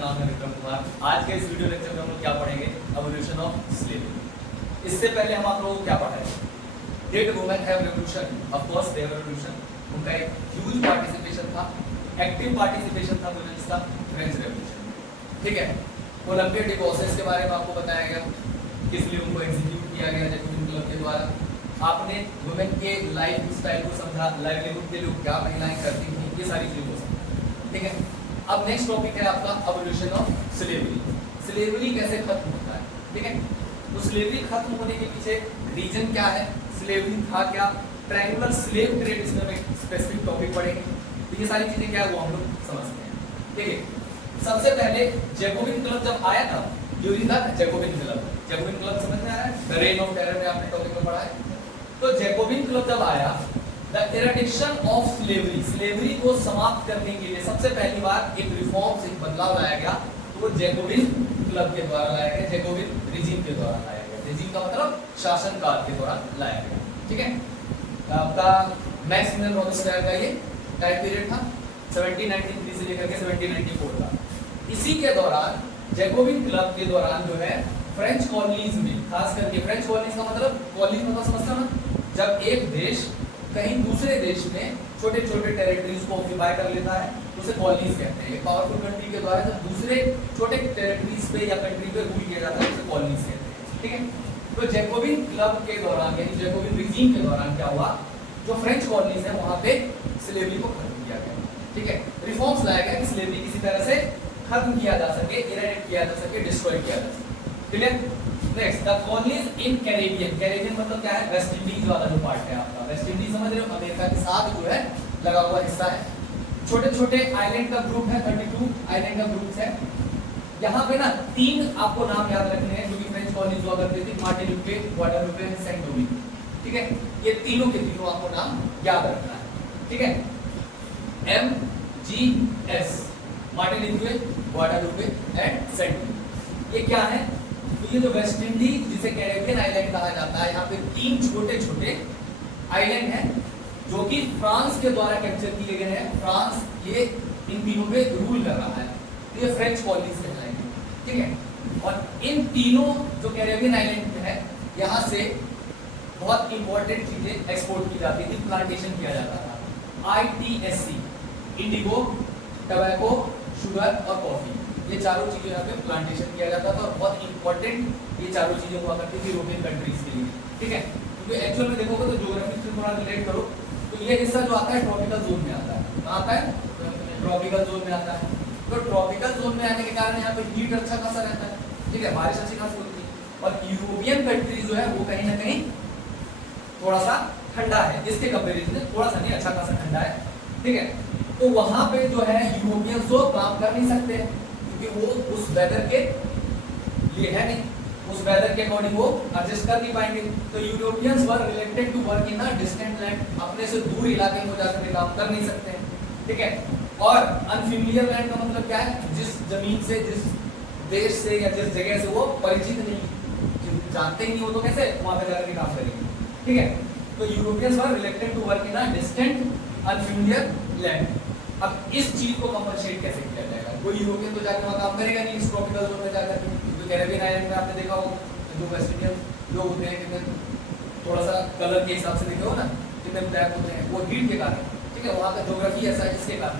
नाम है विक्रम कुमार। आज के इस वीडियो लेक्चर में हम लोग क्या पढ़ेंगे, एवोल्यूशन ऑफ स्लेवरी। इससे पहले हम आप लोगों को क्या पढ़ाएंगे, did women have revolution, of course they have revolution. उनका एक ह्यूज पार्टिसिपेशन था, एक्टिव पार्टिसिपेशन था वुमेन्स का फ्रेंच रेवोल्यूशन। ठीक है, ओलंपिक डिवोर्सेस के बारे में आपको बताया गया, किस लिए उनको एग्जीक्यूट किया गया जैकोबिन क्लब के द्वारा। आपने वुमेन के लाइफ स्टाइल को समझा, लाइवलीहुड के लिए क्या महिलाएं करती थी, ये सारी चीजों को समझा। ठीक है, अब नेक्स्ट टॉपिक है आपका एवोल्यूशन ऑफ स्लेवरी। स्लेवरी कैसे खत्म होता है, ठीक है। तो स्लेवरी खत्म होने के पीछे रीजन क्या है, स्लेवरी था क्या, ट्रायंगुलर स्लेव ट्रेड, इसमें हम एक स्पेसिफिक टॉपिक पढ़ेंगे। तो ये सारी चीजें क्या है वो हम लोग समझते हैं। ठीक है, सबसे पहले जैकोबिन क्लब जब आया था, during the Jacobin club, Jacobin club समझ में आ रहा है, द रेन ऑफ टेरर में आपने टॉपिक में पढ़ा है। तो जैकोबिन क्लब जब आया, the eradication of slavery, slavery को समाप्त करने के लिए सबसे पहली बार एक रिफॉर्म्स, एक बदलाव लाया गया। तो वो जैकोबिन क्लब के द्वारा लाया गया, जैकोबिन रिजीम के द्वारा लाया गया। रिजीम का मतलब शासन काल के दौरान लाया गया। ठीक है, आपका मैक्सिमिलियन रॉबेस्पियर का ये टाइम पीरियड था, 1793 से लेकर के 1794 का। इसी के दौरान जैकोबिन क्लब के दौरान जो है फ्रेंच कॉलोनीज में, खास करके फ्रेंच कॉलोनीज का मतलब कॉलोनी मतलब समझता ना, जब एक देश कहीं दूसरे देश में छोटे छोटे टेरिटरीज को ऑक्यूपाई कर लेता है तो उसे कॉलोनीज कहते हैं। एक पावरफुल कंट्री के द्वारा जब दूसरे छोटे टेरिटरीज पे या कंट्री पे रूल किया जाता है उसे कॉलोनीज कहते हैं। ठीक है, तो जैकोबिन क्लब के दौरान यानी जैकोबिन रिजीम के दौरान क्या हुआ, जो फ्रेंच कॉलोनीज है वहां पे स्लेवरी को खत्म किया गया। ठीक है, रिफॉर्म्स लाया गया कि स्लेवरी किसी तरह से खत्म किया जा सके, इरेडिकेट किया जा सके, डिस्ट्रॉय किया जा सके। Clear. Next, the colonies in Caribbean, Caribbean मतलब क्या है, वेस्ट इंडीज वाला जो पार्ट है आपका, वेस्ट इंडीज समझ रहे हो, अमेरिका के साथ जो है लगा हुआ हिस्सा है। छोटे छोटे आइलैंड का ग्रुप है, 32 आइलैंड का ग्रुप है। यहाँ पे ना 3 आपको नाम याद रखने हैं जो कि फ्रेंच कॉलोनीज हुआ करती थी, मार्टिनिके, ग्वाडालुपे, सेंट डोमिनिक। ठीक है, ये तीनों के तीनों आपको नाम याद रखना है। ठीक है, MGS, मार्टिनिके, ग्वाडालुपे एंड सेंट डोमिनिक। ये क्या है, तो ये जो वेस्ट इंडीज जिसे कैरेबियन आइलैंड कहा जाता है, यहाँ पे 3 छोटे छोटे आइलैंड हैं जो कि फ्रांस के द्वारा कैप्चर किए गए हैं। फ्रांस ये इन तीनों पे रूल कर रहा है, तो ये फ्रेंच कॉलोनीज कहलाएंगे। ठीक है, और इन तीनों जो कैरेबियन आइलैंड है यहाँ से बहुत इंपॉर्टेंट चीजें एक्सपोर्ट की जाती थी, प्लांटेशन किया जाता था। ITSC, इंडिगो, टबैको, शुगर और कॉफी, ये चारों चीजें यहाँ पे प्लांटेशन किया जाता था और बहुत इंपॉर्टेंट ये चारों चीजें हुआ करती थी यूरोपियन कंट्रीज के लिए। ठीक है, क्योंकि एक्चुअल में देखोगे तो ज्योग्राफी से थोड़ा रिलेट करो तो ये हिस्सा जो आता है ट्रॉपिकल जोन में आता है। कहाँ आता है, ट्रॉपिकल जोन में आता है। तो ट्रॉपिकल जोन में आने के कारण यहाँ पे हीट अच्छा खासा रहता है। ठीक है, बारिश अच्छी खासी होती है और यूरोपियन कंट्रीज जो है वो कहीं ना कहीं थोड़ा सा ठंडा है, इसके कंपेरिजन में थोड़ा सा नहीं, अच्छा खासा ठंडा है। ठीक है, तो वहां पे जो है यूरोपियंस तो काम कर नहीं सकते क्योंकि वो उस वेदर के लिए है नहीं, उस वेदर के अकॉर्डिंग वो एडजस्ट कर नहीं पाएंगे। तो Europeans were related to work in a distant land, अपने से दूर इलाके में जाकर के काम कर नहीं सकते हैं। ठीक है, और अनफेमिलियर लैंड का मतलब क्या है, जिस जमीन से, जिस देश से या जिस जगह से वो परिचित नहीं, जानते ही नहीं हो तो कैसे वहां पे जाकर के काम करेंगे। ठीक है, तो Europeans were related to work in a distant unfamiliar land. अब इस चीज को कंपनसेट कैसे किया जाएगा, कोई यूरोपियन तो जाकर वहां काम करेगा नहीं इस ट्रॉपिकल जोन में जाकर। तो कैरेबियन आइलैंड में आपने देखा हो जो वेस्ट इंडियन जो होते हैं कितने थोड़ा सा कलर के हिसाब से देखे हो ना, कितने ब्लैक होते हैं, वो हीट के कारण। ठीक है, वहां का ज्योग्राफी ऐसा है इसके कारण।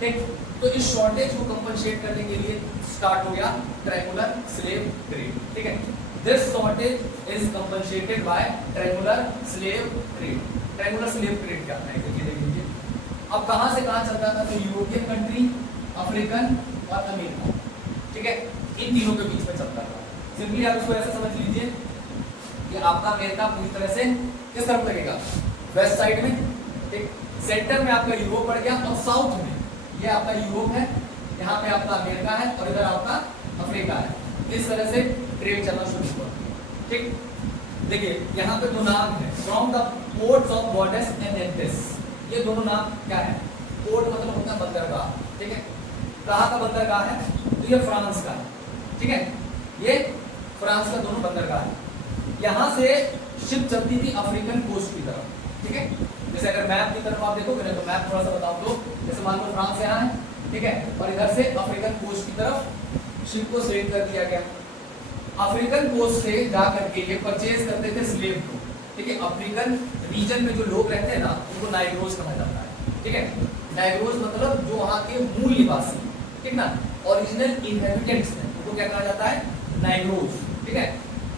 ठीक, तो इस शॉर्टेज को कंपनसेट करने के लिए स्टार्ट हो गया ट्रायंगुलर स्लेव ट्रेड। ठीक है, this shortage is compensated by triangular slave trade. Triangular slave trade क्या है देखिए, देख लीजिए। अब कहां से कहां चलता था, तो यूरोपियन कंट्री, अफ्रीकन और अमेरिका। ठीक है, इन तीनों के बीच में चलता था। सिंपली आप इसको ऐसे समझ लीजिए कि आपका अमेरिका पूरी तरह से किस तरफ लगेगा, वेस्ट साइड में। ठीक, सेंटर में आपका यूरोप पड़ गया और साउथ में ये आपका यूरोप है, यहाँ पे आपका अमेरिका है और इधर आपका अफ्रीका है। इस तरह से ट्रेड चलना शुरू हुआ। ठीक, देखिए यहाँ पे 2 नाम है, from the ports of borders and antis. ये दोनों नाम क्या है, पोर्ट मतलब होता है बंदरगाह। ठीक है, कहाँ का बंदरगाह है, तो ये फ्रांस का है। ठीक है, ये फ्रांस का दोनों बंदरगाह है। यहाँ से शिप चलती थी अफ्रीकन कोस्ट की तरफ। ठीक है, जैसे अगर मैप की तरफ आप देखोगे ना, तो मैप थोड़ा सा बताओ तो, जैसे मान लो फ्रांस यहाँ है, ठीक है, और इधर से अफ्रीकन कोस्ट की तरफ शिप को सेल कर दिया गया। अफ्रीकन कोस्ट से जा करके ये परचेज करते थे स्लेव को, ठीक है। अफ्रीकन रीजन में जो लोग रहते हैं ना उनको नाइग्रोज कहा जाता है, ठीक है। नाइग्रोज मतलब जो वहाँ के मूल निवासी, ठीक ना, ओरिजिनल इनहेबिटेंट्स हैं, उनको क्या कहा जाता है, नाइग्रोज, ठीक है।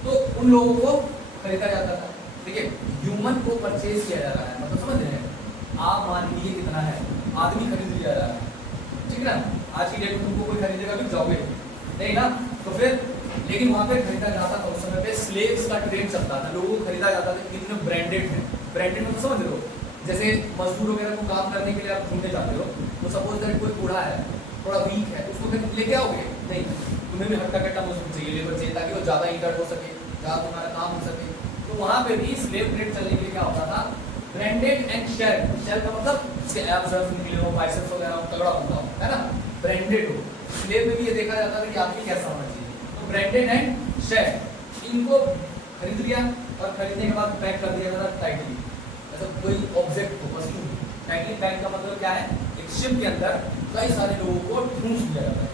तो उन लोगों को खरीदा जाता था, ठीक है। ह्यूमन को परचेज किया जा रहा है, मतलब समझ रहे हैं आप, मान लीजिए कितना है, आदमी खरीद लिया जा रहा है, ठीक ना। आज की डेट में तुमको कोई खरीदेगा भी, जाओगे नहीं ना, तो फिर लेकिन वहाँ पे खरीदा जाता था उस समय पे, स्लेव्स का ट्रेड चलता था, लोगों को खरीदा जाता था। कितने ब्रांडेड है, ब्रांडेड मतलब समझ रहे हो, जैसे मजदूर वगैरह को काम करने के लिए आप ढूंढने जाते हो, तो सपोज दैट कोई बूढ़ा है, थोड़ा वीक है, उसको फिर लेके आओगे नहीं, तुम्हें भी हट्टा कट्टा मजदूर चाहिए, लेबर चाहिए, ताकि वो ज़्यादा इंटर्न हो सके, ज़्यादा तुम्हारा काम हो सके। तो वहाँ पे भी स्लेव ट्रेड चलने के लिए क्या होता था, ब्रांडेड एंड शेल, शेल का मतलब एब्स निकले हो, बाइसेप्स वगैरह तगड़ा होता हो, है ना, ब्रांडेड हो। स्लेव में भी ये देखा जाता था कि आदमी कैसा होना चाहिए, तो ब्रांडेड एंड शेल, इनको खरीद लिया और खरीदने के बाद पैक कर दिया जाता टाइटली, ऐसा कोई ऑब्जेक्ट को, वस्तु टाइटली पैक का मतलब क्या है, एक शिप के अंदर कई सारे लोगों को ठूंस दिया जाता है,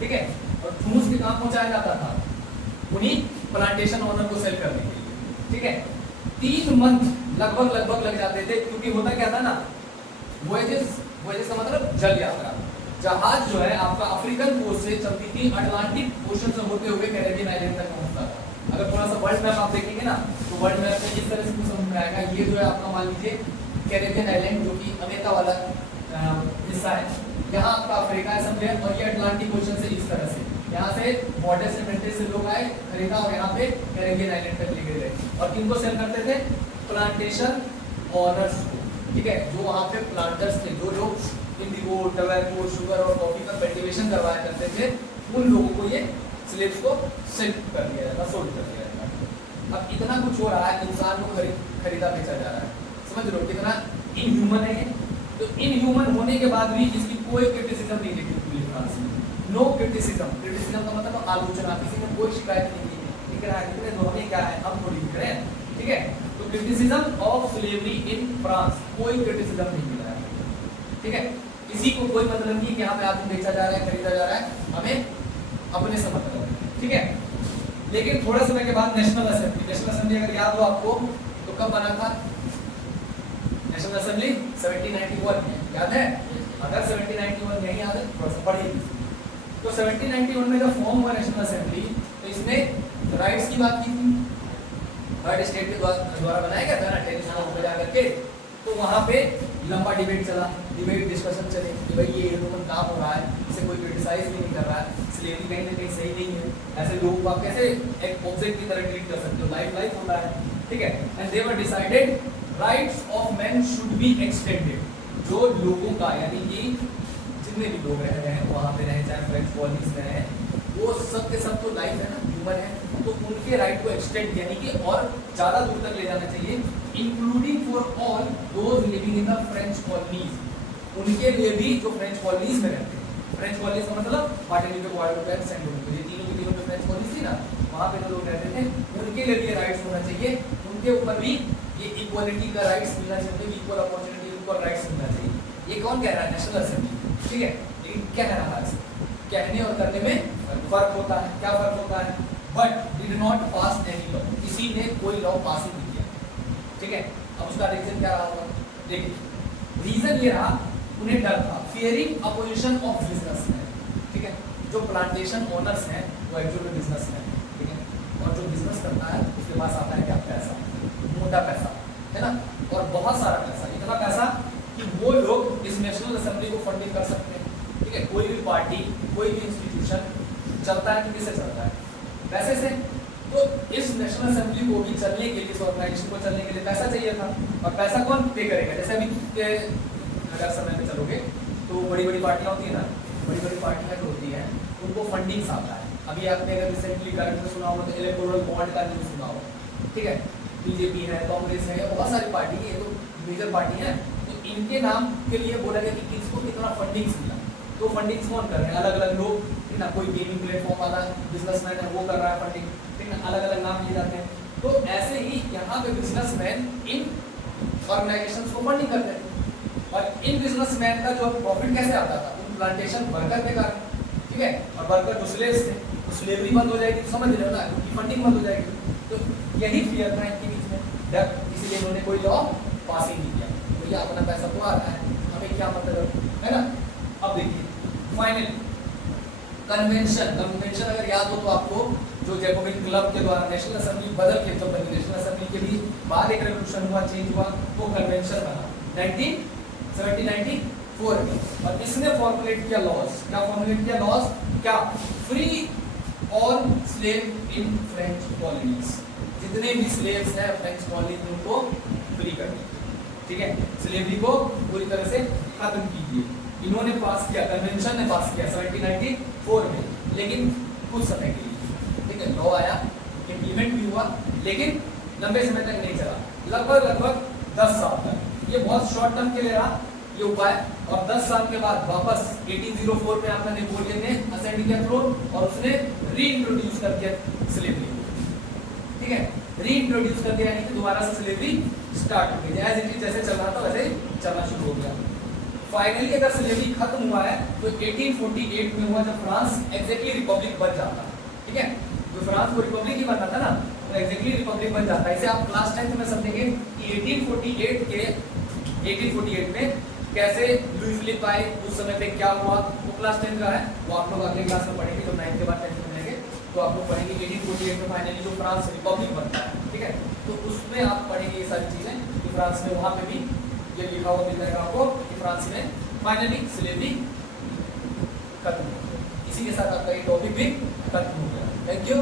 ठीक है। और ठूंस के कहाँ पहुंचाया जाता था, उन्हीं प्लांटेशन ओनर को सेल करने के लिए, ठीक है। 3 मंथ लगभग लग जाते थे, क्योंकि होता क्या था ना, वॉयजेस का मतलब जल यात्रा, जहाज जो है आपका अफ्रीकन कोस्ट से चलती थी, अटलांटिक ओशन से होते हुए कैरेबियन आइलैंड तक पहुंचता था। अगर थोड़ा सा वर्ल्ड मैप आप देखेंगे ना, तो वर्ल्ड मैप में इस तरह से कुछ समझ में आएगा। ये जो है आपका मान लीजिए कैरेबियन आइलैंड, जो कि अमेरिका वाला हिस्सा है, यहाँ आपका अफ्रीका है समझे, और ये अटलांटिक ओशन से इस तरह से यहाँ से बॉर्डर से मेंटेस से लोग आए, खरीदा और यहाँ पे कैरेबियन आइलैंड तक लेके गए। और किनको सेल करते थे, प्लांटेशन ओनर्स को, ठीक है, जो वहाँ पे प्लांटर्स थे, जो लोग इंडिगो, टबैको, शुगर और कॉफी का कल्टीवेशन करवाया करते थे, उन लोगों को ये स्लेव्स को सेल कर दिया जाता, सोल्ड कर दिया जाता। अब इतना कुछ हो रहा है, इंसान को खरीदा बेचा जा रहा है, समझ लो कितना इनह्यूमन है ये। तो इनह्यूमन होने के बाद भी इसकी कोई क्रिटिसिज्म नहीं लिखी पूरी फ्रांस में, नो क्रिटिसिज्म। क्रिटिसिज्म का मतलब आलोचना, किसी ने कोई शिकायत नहीं की, लिख रहा है कितने दोहरे क्या है, हम थोड़ी लिख रहे हैं, ठीक है। तो criticism of slavery in France, कोई क्रिटिसिज्म नहीं मिल रहा है, ठीक है। किसी को कोई मतलब नहीं कि यहाँ पे आदमी बेचा जा रहा है, खरीदा जा रहा है, हमें अपने से मतलब है, ठीक है। लेकिन थोड़े समय के बाद नेशनल असेंबली अगर याद हो आपको, तो कब बना था नेशनल असेंबली, 1791 में, याद है। अगर 1791 नहीं याद है थोड़ा सा पढ़िए। तो 1791 में जब फॉर्म हुआ नेशनल असेंबली, तो इसने राइट्स की बात की थी, राइट स्टेट के द्वारा बनाया गया था ना, टेरिटरी जा करके। तो वहाँ पे लंबा डिबेट चला, डिबेट डिस्कशन चले कि भाई ये ह्यूमन काम हो रहा है, इसे कोई क्रिटिसाइज भी नहीं कर रहा है, स्लेवरी कहीं ना कहीं सही नहीं है, ऐसे लोगों को आप कैसे एक ऑब्जेक्ट की तरह ट्रीट कर सकते हो, लाइफ होता है, ठीक है। And they were decided rights of man should be extended, जो लोगों का यानी कि जितने भी लोग रह रहे हैं वहाँ पे रहे, चाहे फ्रेंच कॉलोनीज में रहे, वो सब के सब तो लाइफ है ना, ह्यूमन है, तो उनके राइट को एक्सटेंड यानी कि और ज़्यादा दूर तक ले जाना चाहिए, including for all those living in the French colonies, उनके लिए भी जो फ्रेंच कॉलोनीज में रहते हैं। फ्रेंच कॉलोनीज का मतलब मार्टिनिक, ग्वाडेलूप, सेंट लुइस, ये तीनों की तीनों जो फ्रेंच कॉलोनीज थी ना, वहाँ पे जो लोग रहते थे, उनके लिए भी राइट्स होना चाहिए, उनके ऊपर भी ये इक्वालिटी का राइट्स मिलना चाहिए, इक्वल अपॉर्चुनिटी, इक्वल राइट्स मिलना चाहिए। ये कौन कह रहा है, नेशनल असेंबली, ठीक है। लेकिन क्या कह रहा है, कहने और करने में फर्क होता है। क्या फर्क होता है, but did not pass any law, किसी ने कोई लॉ पास नहीं किया, ठीक है। अब उसका रीजन क्या रहा होगा, देखिए रीजन ये रहा, उन्हें डर था, फियरिंग अपोजिशन ऑफ बिजनेसमैन, ठीक है। जो प्लांटेशन ओनर्स हैं वो एक्चुअली बिजनेसमैन, ठीक है, और जो बिजनेस करता है उसके पास आता है क्या, पैसा, मोटा पैसा, है ना, और बहुत सारा पैसा, इतना पैसा कि वो लोग इस नेशनल असेंबली को फंडिंग कर सकते हैं, ठीक है। कोई भी पार्टी, कोई भी इंस्टीट्यूशन चलता है तो किससे चलता है, पैसे से। तो इस नेशनल असेंबली को भी चलने के लिए, इस ऑर्गेनाइजेशन को चलने के लिए पैसा चाहिए था, और पैसा कौन पे करेगा, जैसे अभी के अगर समय में चलोगे तो बड़ी बड़ी पार्टियां होती है ना, बड़ी बड़ी पार्टियां जो होती हैं उनको फंडिंग्स आता है। अभी आपने अगर रिसेंटली करंट में सुना होगा तो इलेक्टोरल बॉन्ड का न्यूज़ सुना होगा, ठीक है। बीजेपी है, कांग्रेस है, बहुत सारी पार्टी है, ये तो मेजर पार्टी है, तो इनके नाम के लिए बोला गया कि किसको कितना फंडिंग्स मिला। तो फंडिंग्स कौन कर रहे हैं, अलग अलग लोग, ठीक ना, कोई गेमिंग प्लेटफॉर्म वाला बिजनेसमैन है वो कर रहा है फंडिंग, ठीक ना, अलग अलग नाम लिए जाते हैं। तो ऐसे ही यहाँ पे बिजनेसमैन इन ऑर्गेनाइजेशंस को फंडिंग करते हैं, और इन बिजनेसमैन का जो प्रॉफिट कैसे आता था, प्लांटेशन वर्कर के कारण, ठीक है, और वर्कर जो स्लेव्स थे, तो स्लेवरी बंद हो जाएगी, तो समझ रहे हो ना, क्योंकि फंडिंग बंद हो जाएगी। तो यही फियर था इनके बीच में, डर, इसीलिए इन्होंने कोई लॉ पास ही नहीं किया। तो ये अपना पैसा तो आ रहा है, हमें क्या मतलब है ना। अब देखिए फाइनल कन्वेंशन, कन्वेंशन अगर याद हो तो आपको, जो जैकोबिन क्लब के द्वारा नेशनल असेंबली बदल के, तो नेशनल असेंबली के लिए बाद एक रेवोल्यूशन हुआ, चेंज हुआ, वो कन्वेंशन बना 1994 में, और इसने फॉर्मुलेट किया लॉज। क्या फॉर्मुलेट किया लॉज? क्या? Free all slave in French colonies, जितने भी स्लेव्स हैं फ्रेंच कॉलोनी उनको फ्री कर दीजिए, ठीक है, स्लेवरी को पूरी तरह से खत्म कीजिए। इन्होंने पास किया, कन्वेंशन ने पास किया 1794 में, लेकिन कुछ समय के लिए, ठीक है, लॉ आया, इम्प्लीमेंट भी हुआ, लेकिन लंबे समय तक नहीं चला, लगभग 10 साल तक। ये बहुत शॉर्ट टर्म के लिए रहा ये उपाय, और 10 साल के बाद वापस 1804 में आपने नेपोलियन ने असेंड किया थ्रोन, और उसने रीइंट्रोड्यूस कर दिया स्लेवरी, ठीक है, रीइंट्रोड्यूस कर दिया, यानी कि दोबारा से स्लेवरी स्टार्ट हो गई, एज इट इज जैसे चल रहा था वैसे चलना शुरू हो गया। फाइनली अगर स्लेवरी खत्म हुआ है तो 1848 में हुआ, जब फ्रांस एग्जैक्टली रिपब्लिक बन जाता, ठीक है, जो फ्रांस को रिपब्लिक ही बनना था ना, तो एग्जैक्टली रिपब्लिक बन जाता है। इसे आप क्लास 10th में समझेंगे कि 1848 में कैसे लुई फिलिप आए, उस समय पे क्या हुआ, वो क्लास 10 का है, वो आप लोग अगले क्लास में पढ़ेंगे, जब 9th के बाद 10th में पढ़ेंगे तो आप लोग पढ़ेंगे 1848 में फाइनली जो फ्रांस रिपब्लिक बनता है, ठीक है, तो उसमें आप पढ़ेंगे ये सारी चीजें कि फ्रांस में वहां पे भी ये लिखा हुआ मिल जाएगा आपको कि फ्रांस में फाइनली स्लेवरी खत्म हो गई। इसी के साथ आपका ये टॉपिक भी खत्म हो गया। Thank you.